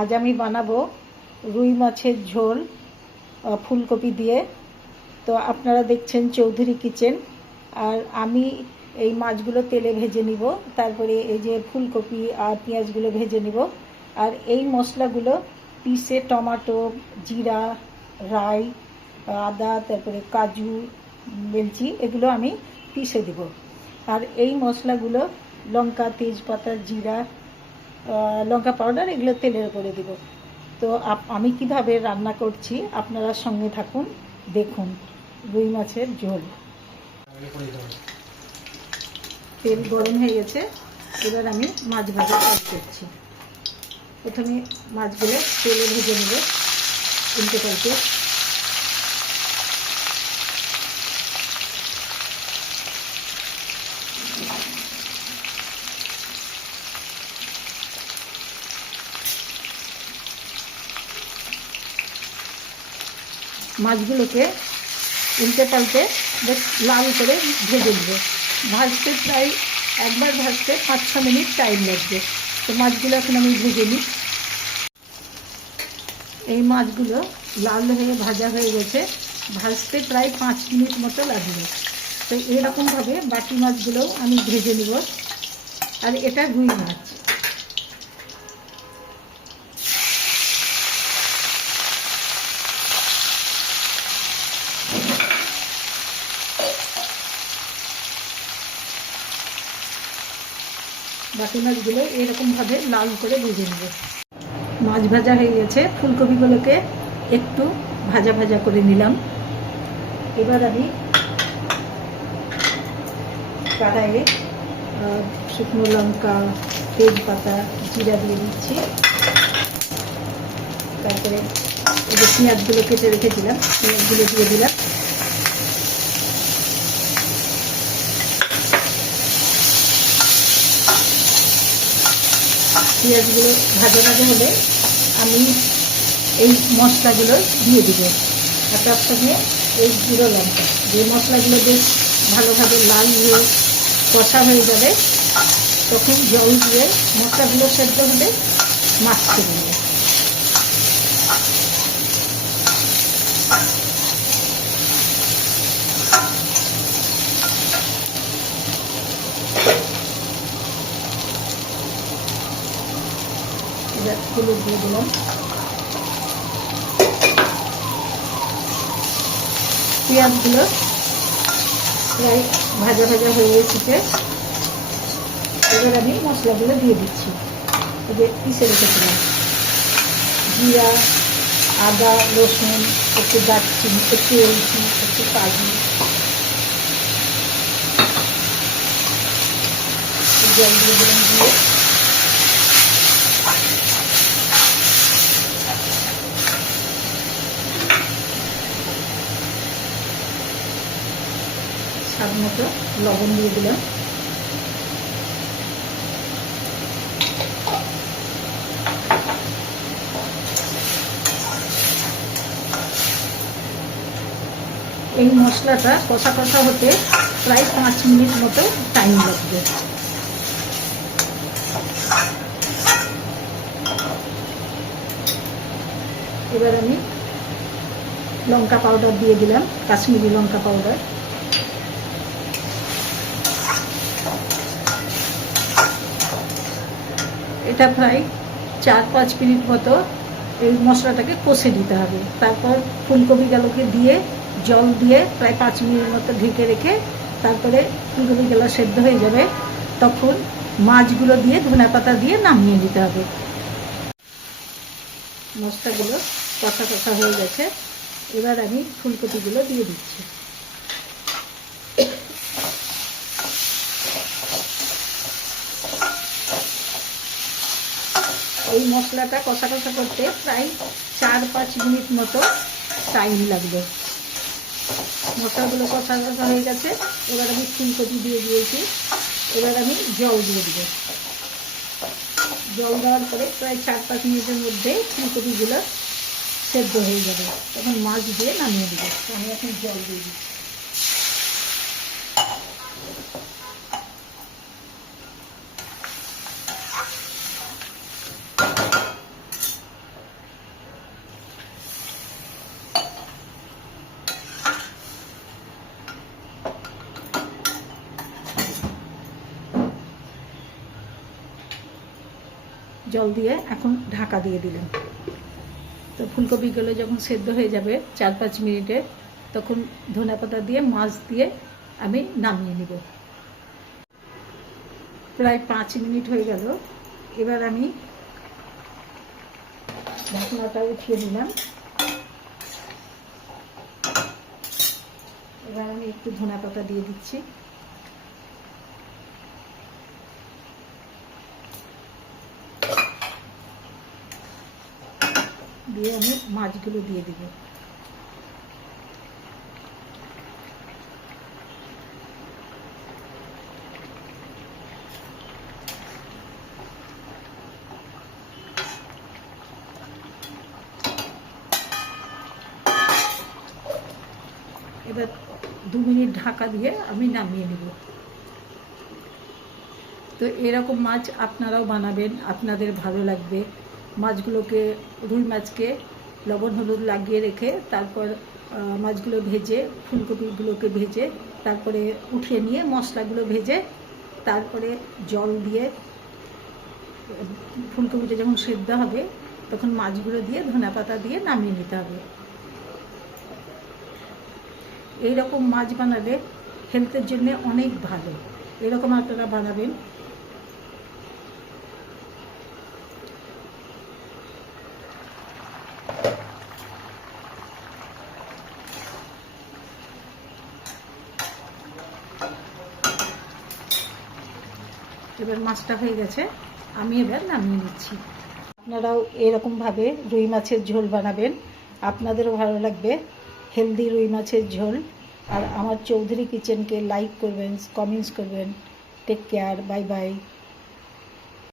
আজ আমি বানাবো রুই মাছের ঝোল ফুলকপি দিয়ে। তো আপনারা দেখছেন চৌধুরী কিচেন। আর আমি এই মাছগুলো তেলে ভেজে নিব, তারপরে এই যে ফুলকপি আর পেঁয়াজগুলো ভেজে নিব। আর এই মশলাগুলো পিসে টমেটো, জিরা, রাই, আদা, তারপরে কাজু, বেলচি এগুলো আমি পিষে দিব। আর এই মশলাগুলো লঙ্কা, তেজপাতা, জিরা, লঙ্কা পাউডার এগুলো তেলের উপরে দিব। তো আমি কিভাবে রান্না করছি আপনারা সঙ্গে থাকুন, দেখুন। রুই মাছের ঝোল। তেল গরম হয়ে গেছে, এবার আমি মাছ ভাজা কাজ করছি। প্রথমে মাছগুলো তেলে ভেজে নেব উল্টে পাল্টে। মাছগুলোকে উল্টে পাল্টে বেশ লাল করে ভেজে নেব। ভাজতে প্রায় একবার ভাজতে 5-6 মিনিট টাইম লাগবে। তো মাছগুলো এখন আমি ভেজে নিই। এই মাছগুলো লাল হয়ে ভাজা হয়ে গেছে, ভাজতে প্রায় 5 মিনিট মতো লাগবে। তো এরকমভাবে বাকি মাছগুলোও আমি ভেজে নেব। আর এটা রুই মাছ। বাকি মাছগুলো এরকমভাবে লাল করে ভেজে নেব। মাছ ভাজা হয়ে গেছে, ফুলকপিগুলোকে একটু ভাজা ভাজা করে নিলাম। এবার আমি কড়াইয়ে শুকনো লঙ্কা, তেজপাতা, জিরা দিয়ে দিচ্ছি। তারপরে এই যে পেঁয়াজগুলো কেটে রেখেছিলাম, পেঁয়াজগুলো দিয়ে দিলাম। পেঁয়াজগুলো ভাজা ভাজা হলে আমি এই মশলাগুলো দিয়ে দিব। আর তার সঙ্গে এই গুঁড়ো লঙ্কা, যে মশলাগুলো বেশ ভালোভাবে লাল হয়ে কষা হয়ে যাবে, তখন জল দিয়ে মশলাগুলো সেদ্ধ হলে মাছ ছেড়ে দেবে। হলুদ দিয়ে দিলাম। পেঁয়াজগুলো প্রায় ভাজা ভাজা হয়ে এসেছে, এবার আমি মশলাগুলো দিয়ে দিচ্ছি। এই যে পিষে রেখেছিলাম জিরা, আদা, রসুন, একটু দারচিনি, একটু এলচি, একটু কাজু, জল দিয়ে দিলাম। দিয়ে স্বাদ মতো লবণ দিয়ে দিলাম। এই মশলাটা কষা কষা হতে প্রায় 5 মিনিট মতো টাইম লাগবে। এবার আমি লঙ্কা পাউডার দিয়ে দিলাম, কাশ্মীরি লঙ্কা পাউডার। এটা প্রায় 4-5 মিনিট মতো এই মশলাটাকে কষে দিতে হবে। তারপর ফুলকপিগুলোকে দিয়ে জল দিয়ে প্রায় 5 মিনিট মতো ঢেকে রেখে তারপরে ফুলকপিগুলো সেদ্ধ হয়ে যাবে, তখন মাছগুলো দিয়ে ধনেপাতা দিয়ে নামিয়ে নিতে হবে। মশলাগুলো কষা কষা হয়ে গেছে, এবার আমি ফুলকপিগুলো দিয়ে দিচ্ছি। এই মশলাটা কষা কষা করতে প্রায় 4-5 মিনিট মতো টাইম লাগবে। মশলাগুলো কষা কষা হয়ে গেছে, এবার আমি ফুলকপি দিয়ে দিয়েছি। এবার আমি জল দিয়ে দেবো। জল দেওয়ার পরে প্রায় 4-5 মিনিটের মধ্যে ফুলকপিগুলো সেদ্ধ হয়ে যাবে, তখন মাছ দিয়ে নামিয়ে দেবো। আমি এখন জল দিয়ে দিচ্ছি। জল দিয়ে এখন ঢাকা দিয়ে দিলাম। তো ফুলকপিগুলো যখন সেদ্ধ হয়ে যাবে 4-5 মিনিটে, তখন ধনেপাতা দিয়ে মাছ দিয়ে আমি নামিয়ে নিব। প্রায় 5 মিনিট হয়ে গেল। এবার আমি ঢাকনাটা উঠিয়ে দিলাম। এবার আমি একটু ধনেপাতা দিয়ে দিচ্ছি। দিয়ে আমি মাছগুলো দিয়ে দিব। এবার 2 মিনিট ঢাকা দিয়ে আমি নামিয়ে নেব। তো এরকম মাছ আপনারাও বানাবেন, আপনাদের ভালো লাগবে। মাছগুলোকে, রুই মাছকে লবণ হলুদ লাগিয়ে রেখে তারপর মাছগুলো ভেজে, ফুলকপিগুলোকে ভেজে তারপরে উঠিয়ে নিয়ে মশলাগুলো ভেজে তারপরে জল দিয়ে, ফুলকপিটা যখন সেদ্ধ হবে তখন মাছগুলো দিয়ে ধনেপাতা দিয়ে নামিয়ে নিতে হবে। এইরকম মাছ বানালে হেলথের জন্য অনেক ভালো। এরকম আপনারা বানাবেন। এবার মাছটা হয়ে গেছে, আমি এবার নামিয়ে নিচ্ছি। আপনারাও এরকমভাবে রুই মাছের ঝোল বানাবেন, আপনাদেরও ভালো লাগবে। হেলদি রুই মাছের ঝোল। আর আমার চৌধুরী কিচেনকে লাইক করবেন, কমেন্টস করবেন। Take care, bye by.